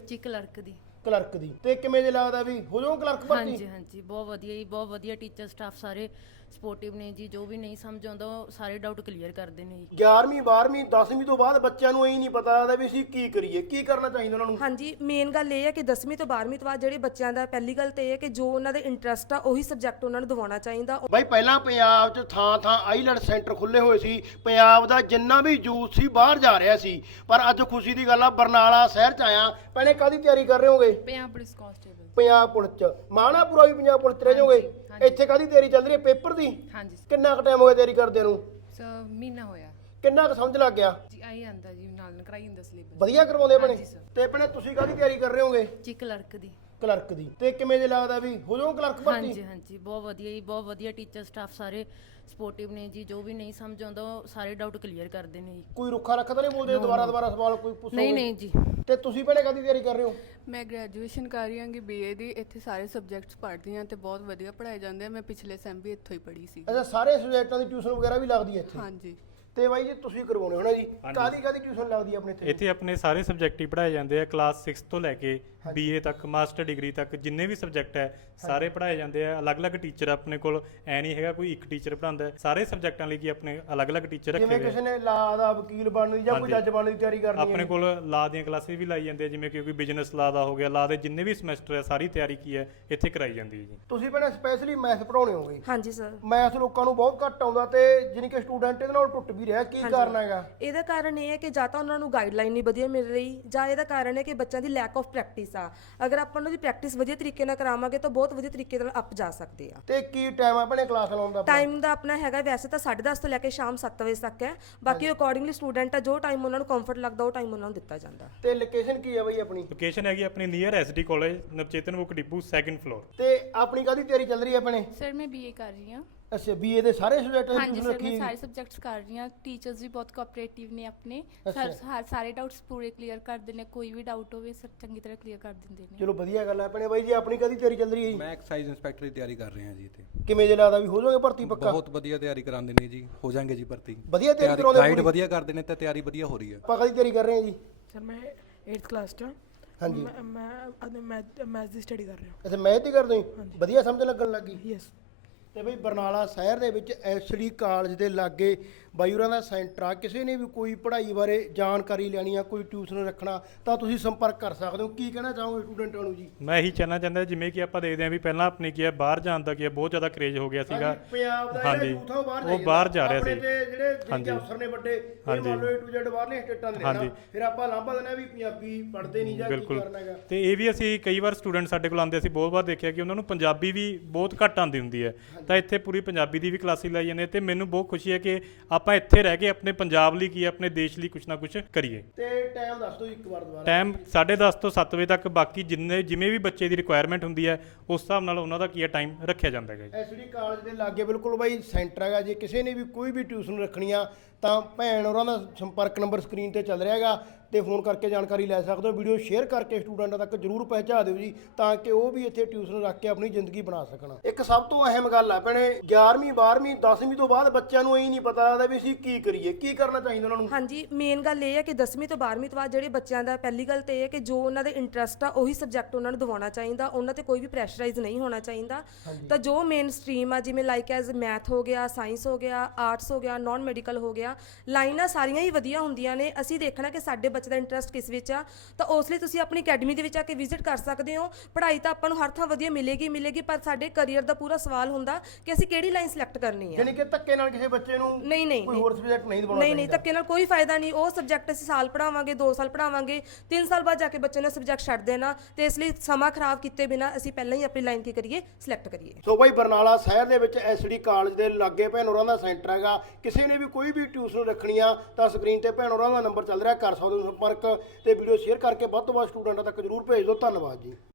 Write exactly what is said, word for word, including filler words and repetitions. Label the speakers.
Speaker 1: ਜੀ ਕਲਰਕ ਦੀ
Speaker 2: ਕਲਰਕ ਦੀ ਤੇ ਕਿਵੇਂ ਜੇ ਲੱਗਦਾ ਵੀ ਹੋ ਜਾਓ ਕਲਰਕ ਭਰਤੀ?
Speaker 1: ਹਾਂਜੀ ਹਾਂਜੀ ਬਹੁਤ ਵਧੀਆ ਜੀ, ਬਹੁਤ ਵਧੀਆ ਟੀਚਰ ਸਟਾਫ ਸਾਰੇ ਸਪੋਰਟਿਵ ਨੇ ਜੀ। ਜੋ ਵੀ ਨਹੀਂ ਸਮਝ ਆਉਂਦਾ ਉਹ ਸਾਰੇ ਡਾਊਟ ਕਲੀਅਰ ਕਰਦੇ ਨੇ ਜੀ।
Speaker 2: ਗਿਆਰਵੀਂ ਬਾਰਵੀਂ ਦਸਵੀਂ ਤੋਂ ਬਾਅਦ ਬੱਚਿਆਂ ਨੂੰ ਇਹ ਨਹੀਂ ਪਤਾ ਲੱਗਦਾ ਵੀ ਅਸੀਂ ਕੀ ਕਰੀਏ, ਕੀ ਕਰਨਾ ਚਾਹੀਦਾ ਉਹਨਾਂ ਨੂੰ?
Speaker 3: ਹਾਂਜੀ, ਮੇਨ ਗੱਲ ਇਹ ਹੈ ਕਿ ਦਸਵੀਂ ਤੋਂ ਬਾਰਵੀਂ ਤੋਂ ਬਾਅਦ ਜਿਹੜੇ ਬੱਚਿਆਂ ਦਾ ਪਹਿਲੀ ਗੱਲ ਤੇ ਇਹ ਹੈ ਕਿ ਜੋ ਉਹਨਾਂ ਦੇ ਇੰਟਰਸਟ ਆ ਉਹੀ ਸਬਜੈਕਟ ਉਹਨਾਂ ਨੂੰ ਦਿਵਾਉਣਾ ਚਾਹੀਦਾ।
Speaker 2: ਬਾਈ ਪਹਿਲਾਂ ਪੰਜਾਬ 'ਚ ਥਾਂ ਥਾਂ ਆਈਲੈਟ ਸੈਂਟਰ ਖੁੱਲੇ ਹੋਏ ਸੀ, ਪੰਜਾਬ ਦਾ ਜਿੰਨਾ ਵੀ ਯੂਥ ਸੀ ਬਾਹਰ ਜਾ ਰਿਹਾ ਸੀ, ਪਰ ਅੱਜ ਖੁਸ਼ੀ ਦੀ ਗੱਲ ਆ ਬਰਨਾਲਾ ਸ਼ਹਿਰ 'ਚ ਆਇਆ। ਪਹਿਲੇ ਕਾਹਦੀ ਤਿਆਰੀ ਕਰ ਰਹੇ ਹੋਗੇ?
Speaker 1: Punjab police constable.
Speaker 2: Punjab police 'ਚ ਮਾਣਾਪੁਰਾ ਵੀ ਪੰਜਾਬ ਪੁਲਿਸ 'ਚ ਰਹਿ ਜਾਓਗੇ? ਇੱਥੇ ਕਾਹਦੀ ਤਿਆਰੀ ਚੱਲ ਰਹੀ ਹੈ? ਪੇਪਰ ਦੀ?
Speaker 1: ਹਾਂਜੀ
Speaker 2: ਕਿੰਨਾ ਕੁ ਟਾਈਮ ਹੋ ਗਿਆ ਤਿਆਰੀ ਕਰਦੇ ਨੂੰ?
Speaker 1: ਸਰ ਮਹੀਨਾ ਹੋਇਆ
Speaker 2: ਕਿੰਨਾ ਕੁ ਸਮਝ ਲੱਗ ਗਿਆ?
Speaker 1: ਜੀ। ਆਈ ਆਂਦਾ ਜੀ, ਨਾਲ ਕਰਾਈ ਹੁੰਦਾ ਸਿਲੇਬਸ।
Speaker 2: ਵਧੀਆ ਕਰਵਾਉਂਦੇ ਆਪਣੇ?
Speaker 1: ਹਾਂਜੀ ਸਰ।
Speaker 2: ਤੇ ਆਪਣੇ ਤੁਸੀਂ ਕਾਹਦੀ ਤਿਆਰੀ ਕਰ ਰਹੇ ਹੋਗੇ?
Speaker 1: ਜੀ ਕਲਰਕ ਦੀ।
Speaker 2: ਕਲਰਕ ਦੀ ਤੇ ਕਿਵੇਂ ਜੇ ਲੱਗਦਾ ਵੀ ਹੋ ਜਾਓ ਕਲਰਕ ਭਰਤੀ?
Speaker 1: ਹਾਂਜੀ ਹਾਂਜੀ ਬਹੁਤ ਵਧੀਆ ਜੀ, ਬਹੁਤ ਵਧੀਆ ਟੀਚਰ ਸਟਾਫ ਸਾਰੇ ਸਪੋਰਟਿਵ ਨੇ ਜੀ। ਜੋ ਵੀ ਨਹੀਂ ਸਮਝ ਆਉਂਦਾ ਉਹ ਸਾਰੇ ਡਾਊਟ ਕਲੀਅਰ ਕਰਦੇ ਨੇ ਜੀ।
Speaker 2: ਕੋਈ ਰੁੱਖਾ ਰੱਖਾ ਤਾਂ ਨਹੀਂ ਬੋਲਦੇ ਦੁਬਾਰਾ ਦੁਬਾਰਾ ਸਵਾਲ ਕੋਈ ਪੁੱਛੋਗੇ?
Speaker 1: ਨਹੀਂ ਨਹੀਂ ਜੀ।
Speaker 2: ਤੇ ਤੁਸੀਂ ਪਹਿਲੇ ਕਾਹਦੀ ਤਿਆਰੀ ਕਰ ਰਹੇ ਹੋ?
Speaker 4: ਮੈਂ ਗ੍ਰੈਜੂਏਸ਼ਨ ਕਰ ਰਹੀ ਹਾਂ ਕਿ ਬੀਏ ਦੀ। ਇੱਥੇ ਸਾਰੇ ਸਬਜੈਕਟਸ ਪੜ੍ਹਦੀ ਹਾਂ ਤੇ ਬਹੁਤ ਵਧੀਆ ਪੜ੍ਹਾਏ ਜਾਂਦੇ ਆ। ਮੈਂ ਪਿਛਲੇ ਸੈਮ ਵੀ ਇੱਥੋਂ ਹੀ ਪੜ੍ਹੀ ਸੀ।
Speaker 2: ਅੱਛਾ, ਸਾਰੇ ਸਬਜੈਕਟਾਂ ਦੀ ਟਿਊਸ਼ਨ ਵਗੈਰਾ ਵੀ ਲੱਗਦੀ ਹੈ ਇੱਥੇ?
Speaker 4: ਹਾਂਜੀ।
Speaker 2: ਤੇ ਬਾਈ ਜੀ ਤੁਸੀਂ ਕਰਵਾਉਣੇ ਹੋਣਾ ਜੀ, ਕਾਹਦੀ ਕਾਹਦੀ ਟਿਊਸ਼ਨ ਲੱਗਦੀ ਹੈ ਆਪਣੇ ਇੱਥੇ?
Speaker 5: ਇੱਥੇ ਆਪਣੇ ਸਾਰੇ ਸਬਜੈਕਟ ਹੀ ਪੜ੍ਹਾਏ ਜਾਂਦੇ ਆ, ਕਲਾਸ ਸਿਕਸ ਤੋਂ ਲੈ ਕੇ ਬੀਏ ਤੱਕ, ਮਾਸਟਰ ਡਿਗਰੀ ਤੱਕ ਜਿੰਨੇ ਵੀ ਸਬਜੈਕਟ ਹੈ ਸਾਰੇ ਪੜ੍ਹਾਏ ਜਾਂਦੇ ਆ। ਅਲੱਗ-ਅਲੱਗ ਟੀਚਰ ਆਪਣੇ ਕੋਲ, ਐ ਨਹੀਂ ਹੈਗਾ ਕੋਈ ਇੱਕ ਟੀਚਰ ਪੜ੍ਹਾਉਂਦਾ। ਸਾਰੇ ਸਬਜੈਕਟਾਂ ਲਈ ਕੀ ਆਪਣੇ ਅਲੱਗ-ਅਲੱਗ ਟੀਚਰ ਰੱਖੇ
Speaker 2: ਜਿਵੇਂ
Speaker 5: ਗਏ।
Speaker 2: ਕਿਸੇ ਨੇ ਲਾ ਦਾ ਵਕੀਲ ਬਣਨ ਦੀ ਜਾਂ ਕੋਈ ਜੱਜ ਬਣਨ ਦੀ ਤਿਆਰੀ ਕਰਨੀ ਹੈ?
Speaker 5: ਆਪਣੇ ਕੋਲ ਲਾ ਦੀਆਂ ਕਲਾਸਿਸ ਵੀ ਲਾਈ ਜਾਂਦੇ ਆ, ਜਿਵੇਂ ਕਿ ਕੋਈ ਬਿਜ਼ਨਸ ਲਾ ਦਾ ਹੋ ਗਿਆ, ਲਾ ਦੇ ਜਿੰਨੇ ਵੀ ਸਮੈਸਟਰ ਹੈ ਸਾਰੀ ਤਿਆਰੀ ਕੀ ਹੈ ਇੱਥੇ ਕਰਾਈ ਜਾਂਦੀ ਹੈ ਜੀ।
Speaker 2: ਤੁਸੀਂ ਪਹਿਲਾਂ ਸਪੈਸ਼ਲੀ ਮੈਥ ਪੜਾਉਣੇ ਹੋਗੇ?
Speaker 3: ਹਾਂਜੀ ਸਰ।
Speaker 2: ਮੈਥ ਲੋਕਾਂ ਨੂੰ ਬਹੁਤ ਘੱਟ ਆਉਂਦਾ ਤੇ ਜਿਨੀ ਕਿ ਸਟੂਡੈਂਟ ਇਹਦੇ ਨਾਲ ਟੁੱਟ ਵੀ ਰਿਹਾ, ਕੀ ਕਾਰਨ ਹੈਗਾ?
Speaker 3: ਇਹਦਾ ਕਾਰਨ ਇਹ ਹੈ ਕਿ ਜਾਂ ਤਾਂ ਉਹਨਾਂ ਨੂੰ ਗਾਈਡਲਾਈਨ ਨਹੀਂ ਵਧੀਆ ਮਿਲ ਰਹੀ, ਜਾਂ ਇਹਦਾ ਕਾਰਨ ਹੈ ਕਿ ਬੱਚਿਆਂ ਦੀ ਲੈਕ ਆਫ ਪ੍ਰੈਕਟਿਸ ਆ। ਅਗਰ ਆਪਾਂ ਉਹਨਾਂ ਦੀ ਪ੍ਰੈਕਟਿਸ ਵਧੀਆ ਤਰੀਕੇ ਨਾਲ ਕਰਾਵਾਂਗੇ ਤਾਂ ਬਹੁਤ ਵਧੀਆ ਤਰੀਕੇ ਨਾਲ ਅਪ ਜਾ ਸਕਦੇ ਆ।
Speaker 2: ਤੇ ਕੀ ਟਾਈਮ ਆ ਆਪਣੇ ਕਲਾਸ ਲਾਉਣ ਦਾ?
Speaker 3: ਟਾਈਮ ਦਾ ਆਪਣਾ ਹੈਗਾ ਵੈਸੇ ਤਾਂ ਸਾਢੇ ਦਸ ਤੋਂ ਲੈ ਕੇ ਸ਼ਾਮ ਸੱਤ ਵਜੇ ਤੱਕ ਹੈ। ਬਾਕੀ ਅਕੋਰਡਿੰਗਲੀ ਸਟੂਡੈਂਟ ਆ, ਜੋ ਟਾਈਮ ਉਹਨਾਂ ਨੂੰ ਕੰਫਰਟ ਲੱਗਦਾ ਉਹ ਟਾਈਮ ਉਹਨਾਂ ਨੂੰ ਦਿੱਤਾ ਜਾਂਦਾ।
Speaker 2: ਤੇ ਲੋਕੇਸ਼ਨ ਕੀ ਹੈ ਬਈ ਆਪਣੀ?
Speaker 5: ਲੋਕੇਸ਼ਨ ਹੈਗੀ ਆਪਣੀ near SD college, Navchetan book depot, second floor.
Speaker 2: ਤੇ ਆਪਣੀ ਕਾਹਦੀ ਤਿਆਰੀ ਚੱਲ ਰਹੀ ਹੈ ਆਪਣੇ?
Speaker 4: ਸਰ ਮੈਂ ਬੀਏ ਕਰ ਰਹੀ ਹਾਂ।
Speaker 2: ਅੱਛਾ, ਬੀਏ ਦੇ ਸਾਰੇ ਸਬਜੈਕਟ
Speaker 4: ਹਾਂਜੀ
Speaker 2: ਟਿਊਸ਼ਨ
Speaker 4: ਸਰ,
Speaker 2: ਰੱਖੀ
Speaker 4: ਮੈਂ
Speaker 2: ਹੈ?
Speaker 4: ਸਾਰੇ ਸਬਜੈਕਟਸ ਕਰ ਰਹੀ ਹਾਂ। ਟੀਚਰਸ ਵੀ ਬਹੁਤ ਕੋਆਪਰੇਟਿਵ ਨੇ ਆਪਣੇ। ਸਰ ਸਾ- ਸਾਰੇ ਡਾਊਟਸ ਪੂਰੇ ਕਲੀਅਰ ਕਰਦੇ ਨੇ। ਕੋਈ ਵੀ ਡਾਊਟ ਹੋਵੇ ਸਰ ਚੰਗੀ ਤਰ੍ਹਾਂ ਕਲੀਅਰ ਕਰ ਦਿੰਦੇ ਨੇ।
Speaker 2: ਚਲੋ ਵਧੀਆ ਗੱਲ ਹੈ। ਆਪਣੇ ਬਾਈ ਜੀ ਆਪਣੀ ਕਾਹਦੀ ਤਿਆਰੀ ਚੱਲ ਰਹੀ ਹੈ ਜੀ?
Speaker 6: ਮੈਂ ਐਕਸਾਈਜ਼ ਇੰਸਪੈਕਟਰ ਦੀ ਤਿਆਰੀ ਕਰ ਰਿਹਾ ਜੀ ਇੱਥੇ।
Speaker 2: ਕਿਵੇਂ ਜੇ ਲੱਗਦਾ ਵੀ ਹੋ ਜਾਓਗੇ ਭਰਤੀ ਪੱਕਾ?
Speaker 6: ਬਹੁਤ ਵਧੀਆ ਤਿਆਰੀ ਕਰਾਉਂਦੇ ਨੇ ਜੀ, ਹੋ ਜਾਣਗੇ ਜੀ ਭਰਤੀ।
Speaker 2: ਵਧੀਆ ਤਿਆਰੀ ਕਰਾਉਂਦੇ
Speaker 6: ਗਾਈਡ
Speaker 2: ਪੂਰੀ?
Speaker 6: ਵਧੀਆ ਕਰਦੇ ਨੇ ਤੇ ਤਿਆਰੀ ਵਧੀਆ ਹੋ ਰਹੀ ਹੈ।
Speaker 2: ਆਪਾਂ ਕਾਹਦੀ ਤਿਆਰੀ ਕਰ ਰਹੇ ਹਾਂ ਜੀ?
Speaker 7: ਸਰ ਮੈਂ एट्थ ਕਲਾਸ 'ਚ ਹਾਂ।
Speaker 2: ਹਾਂਜੀ।
Speaker 7: ਮੈਂ ਮੈਂ ਮੈਥ ਮੈਥ ਦੀ ਸਟੱਡੀ ਕਰ ਰਿਹਾ
Speaker 2: ਅੱਛਾ, ਮੈਥ ਹੀ ਕਰਦੇ ਹੋ? ਵਧੀਆ ਸਮਝ ਲੱਗਣ ਲੱਗੀ?
Speaker 7: ਯੈਸ।
Speaker 2: ਤੇ ਬਈ ਬਰਨਾਲਾ ਸ਼ਹਿਰ ਦੇ ਵਿੱਚ ਐਸਡੀ ਕਾਲਜ ਦੇ ਲਾਗੇ ਬਾਈ ਹੋਰਾਂ ਦਾ ਸੈਂਟਰ ਆ। ਕਿਸੇ ਨੇ ਵੀ ਕੋਈ ਪੜ੍ਹਾਈ ਬਾਰੇ ਜਾਣਕਾਰੀ ਲੈਣੀ ਆ, ਕੋਈ ਟਿਊਸ਼ਨ ਰੱਖਣਾ ਤਾਂ ਤੁਸੀਂ ਸੰਪਰਕ ਕਰ ਸਕਦੇ ਹੋ। ਕੀ ਕਹਿਣਾ ਚਾਹੋਗੇ ਸਟੂਡੈਂਟਾਂ ਨੂੰ ਜੀ?
Speaker 5: ਮੈਂ ਇਹੀ ਕਹਿਣਾ ਚਾਹੁੰਦਾ, ਜਿਵੇਂ ਕਿ ਆਪਾਂ ਦੇਖਦੇ ਹਾਂ ਵੀ ਪਹਿਲਾਂ ਆਪਣੀ ਕੀ ਹੈ ਬਾਹਰ ਜਾਣ ਦਾ ਕੀ ਹੈ ਬਹੁਤ ਜ਼ਿਆਦਾ ਕਰੇਜ ਹੋ ਗਿਆ ਸੀਗਾ।
Speaker 2: ਪੰਜਾਬ ਦਾ ਜਿਹੜਾ
Speaker 5: ਹਾਂਜੀ,
Speaker 2: ਯੂਥ ਆ ਉਹ ਬਾਹਰ
Speaker 5: ਉਹ ਬਾਹਰ ਜਾ ਰਿਹਾ
Speaker 2: ਆਪਣੇ
Speaker 5: ਸੀ।
Speaker 2: ਤੇ ਜਿਹੜੇ ਜਿਹੜੇ
Speaker 5: ਹਾਂਜੀ।
Speaker 2: ਅਫਸਰ ਨੇ ਵੱਡੇ, ਇਹ
Speaker 5: ਹਾਂਜੀ।
Speaker 2: ਮੰਨ ਲਓ ਏ ਟੂ ਜ਼ੈਡ ਬਾਹਰਲੇ ਸਟੇਟਾਂ ਦੇ ਨੇ ਨਾ,
Speaker 5: ਹਾਂਜੀ।
Speaker 2: ਫਿਰ ਆਪਾਂ ਲਾਂਭਾ ਦੇਣਾ ਵੀ ਪੰਜਾਬੀ ਪੜ੍ਹਦੇ ਨਹੀਂ ਜਾਂ ਕੀ
Speaker 5: ਬਿਲਕੁਲ।
Speaker 2: ਕਰਨਾ ਹੈਗਾ।
Speaker 5: ਤੇ ਇਹ ਵੀ ਅਸੀਂ ਕਈ ਵਾਰ ਸਟੂਡੈਂਟ ਸਾਡੇ ਕੋਲ ਆਉਂਦੇ, ਅਸੀਂ ਬਹੁਤ ਵਾਰ ਦੇਖਿਆ ਕਿ ਉਹਨਾਂ ਨੂੰ ਪੰਜਾਬੀ ਵੀ ਬਹੁਤ ਘੱਟ ਆਉਂਦੀ ਹੁੰਦੀ ਹੈ, ਤਾਂ ਇੱਥੇ ਪੂਰੀ ਪੰਜਾਬੀ ਦੀ ਵੀ ਕਲਾਸਿਸ ਲਾਈ ਜਾਂਦੇ। ਤੇ ਮੈਨੂੰ ਬਹੁਤ ਖੁਸ਼ੀ ਹੈ ਕਿ ਆਪਾਂ ਇੱਥੇ ਰਹਿ ਕੇ ਆਪਣੇ ਪੰਜਾਬ ਲਈ ਕੀ ਆਪਣੇ ਦੇਸ਼ ਲਈ ਕੁਛ ਨਾ ਕੁਛ ਕਰੀਏ।
Speaker 2: ਤੇ ਟਾਈਮ ਦੱਸ ਦਿਓ ਇੱਕ ਵਾਰ ਦੁਬਾਰਾ।
Speaker 5: ਟਾਈਮ ਸਾਢੇ ਦਸ ਤੋਂ ਸੱਤ ਵਜੇ ਤੱਕ। ਬਾਕੀ ਜਿੰਨੇ ਜਿਵੇਂ ਵੀ ਬੱਚੇ ਦੀ ਰਿਕੁਆਇਰਮੈਂਟ ਹੁੰਦੀ ਹੈ ਉਸ ਹਿਸਾਬ ਨਾਲ ਉਹਨਾਂ ਦਾ ਕੀ ਹੈ ਟਾਈਮ ਰੱਖਿਆ ਜਾਂਦਾ ਹੈਗਾ ਜੀ।
Speaker 2: ਐਸਡੀ ਕਾਲਜ ਦੇ ਲਾਗੇ ਬਿਲਕੁਲ ਬਾਈ ਸੈਂਟਰ ਹੈਗਾ। ਜੇ ਕਿਸੇ ਨੇ ਵੀ ਕੋਈ ਵੀ ਟਿਊਸ਼ਨ ਰੱਖਣੀ ਆ ਤਾਂ ਭੈਣ ਉਹਨਾਂ ਦਾ ਸੰਪਰਕ ਨੰਬਰ ਸਕਰੀਨ ਤੇ ਚੱਲ ਰਿਹਾ ਹੈਗਾ, ਤੇ ਫੋਨ ਕਰਕੇ ਜਾਣਕਾਰੀ ਲੈ ਸਕਦੇ ਹੋ। ਵੀਡੀਓ ਸ਼ੇਅਰ ਕਰਕੇ ਸਟੂਡੈਂਟਾਂ ਤੱਕ ਜਰੂਰ ਪਹੁੰਚਾ ਦਿਓ ਜੀ, ਤਾਂ ਕਿ ਉਹ ਵੀ ਇੱਥੇ ਟਿਊਸ਼ਨ ਰੱਖ ਕੇ ਆਪਣੀ ਜ਼ਿੰਦਗੀ ਬਣਾ ਸਕਣ। ਇੱਕ ਸਭ ਤੋਂ ਅਹਿਮ ਗੱਲ ਆ ਭੈਣੇ, ਗਿਆਰਵੀਂ ਬਾਰਵੀਂ ਦਸਵੀਂ ਤੋਂ ਬਾਅਦ ਬੱਚਿਆਂ ਨੂੰ ਇਹ ਨਹੀਂ ਪਤਾ ਲੱਗਦਾ ਵੀ ਅਸੀਂ ਕੀ ਕਰੀਏ, ਕੀ ਕਰਨਾ ਚਾਹੀਦਾ ਉਹਨਾਂ ਨੂੰ?
Speaker 3: ਹਾਂਜੀ, ਮੇਨ ਗੱਲ ਇਹ ਹੈ ਕਿ ਦਸਵੀਂ ਤੋਂ ਬਾਰਵੀਂ ਤੋਂ ਬਾਅਦ ਜਿਹੜੇ ਬੱਚਿਆਂ ਦਾ ਪਹਿਲੀ ਗੱਲ ਤੇ ਇਹ ਹੈ ਕਿ ਜੋ ਉਹਨਾਂ ਦੇ ਇੰਟਰਸਟ ਆ ਉਹੀ ਸਬਜੈਕਟ ਉਹਨਾਂ ਨੂੰ ਦਿਵਾਉਣਾ ਚਾਹੀਦਾ। ਉਹਨਾਂ ਤੇ ਕੋਈ ਵੀ ਪ੍ਰੈਸ਼ਰਾਈਜ਼ ਨਹੀਂ ਹੋਣਾ ਚਾਹੀਦਾ। ਤਾਂ ਜੋ ਮੇਨ ਸਟਰੀਮ ਆ, ਜਿਵੇਂ ਲਾਈਕ ਐਜ਼ ਮੈਥ ਹੋ ਗਿਆ, ਸਾਇੰਸ ਹੋ ਗਿਆ, ਆਰਟਸ ਹੋ ਗਿਆ, ਨਾਨ ਮੈਡੀਕਲ ਹੋ ਗਿਆ, ਲਾਈਨਾਂ ਸਾਰੀਆਂ ਹੀ ਵਧੀਆ ਹੁੰਦੀਆਂ ਨੇ। ਅਸੀਂ ਦੇਖਣਾ ਕਿ ਸਾਡੇ ਬੱਚੇ ਦਾ ਇੰਟਰਸਟ ਕਿਸ ਵਿੱਚ ਆ, ਤਾਂ ਉਸ ਲਈ ਤੁਸੀਂ ਆਪਣੀ ਅਕੈਡਮੀ ਦੇ ਵਿੱਚ ਆ ਕੇ ਵਿਜ਼ਿਟ ਕਰ ਸਕਦੇ ਹੋ। ਪੜ੍ਹਾਈ ਤਾਂ ਆਪਾਂ ਨੂੰ ਹਰ ਥਾਂ ਵਧੀਆ ਮਿਲੇਗੀ ਮਿਲੇਗੀ ਪਰ ਸਾਡੇ ਕਰੀਅਰ ਦਾ ਪੂਰਾ ਸਵਾਲ ਹੁੰਦਾ ਕਿ ਅਸੀਂ ਕਿਹੜੀ ਲਾਈਨ ਸਿਲੈਕਟ ਕਰਨੀ ਹੈ।
Speaker 2: ਯਾਨੀ ਕਿ ਧੱਕੇ ਨਾਲ ਕਿਸੇ ਬੱਚੇ ਨੂੰ
Speaker 3: ਨਹੀਂ ਨਹੀਂ
Speaker 2: ਕੋਈ ਹੋਰ ਸਬਜੈਕਟ ਨਹੀਂ ਦਿਵਾਉਣਾ
Speaker 3: ਨਹੀਂ ਨਹੀਂ ਧੱਕੇ ਨਾਲ ਕੋਈ ਫਾਇਦਾ ਨਹੀਂ। ਉਹ ਸਬਜੈਕਟ ਅਸੀਂ ਸਾਲ ਪੜਾਵਾਂਗੇ, ਦੋ ਸਾਲ ਪੜਾਵਾਂਗੇ, ਤਿੰਨ ਸਾਲ ਬਾਅਦ ਜਾ ਕੇ ਬੱਚੇ ਨੇ ਸਬਜੈਕਟ ਛੱਡ ਦੇਣਾ। ਤੇ ਇਸ ਲਈ ਸਮਾਂ ਖਰਾਬ ਕੀਤੇ ਬਿਨਾ ਅਸੀਂ ਪਹਿਲਾਂ ਹੀ ਆਪਣੀ ਲਾਈਨ ਕੀ ਕਰੀਏ, ਸਿਲੈਕਟ ਕਰੀਏ।
Speaker 2: ਸੋ ਬਾਈ ਬਰਨਾਲਾ ਸ਼ਹਿਰ ਦੇ ਵਿੱਚ ਐਸਡੀ ਕਾਲਜ ਦੇ ਲਾਗੇ ਭੈਣ ਹੋਰਾਂ ਦਾ ਸੈਂਟਰ ਹੈਗਾ। ਕਿਸੇ ਨੇ ਵੀ ਕੋਈ ਵੀ ਟਿਊਸ਼ਨ ਰੱਖਣੀ ਆ ਤਾਂ ਸਕਰੀਨ ਤੇ ਭੈਣ ਹੋਰਾਂ ਦਾ ਨੰਬਰ ਚੱਲ ਰਿਹਾ, ਕਰ ਸਕਦੇ ਹੋ ਸੰਪਰਕ। ਤੇ ਵੀਡੀਓ ਸ਼ੇਅਰ ਕਰਕੇ ਵੱਧ ਤੋਂ ਵੱਧ ਸਟੂਡੈਂਟਾਂ ਤੱਕ ਜਰੂਰ ਭੇਜ ਦਿਓ। ਧੰਨਵਾਦ ਜੀ।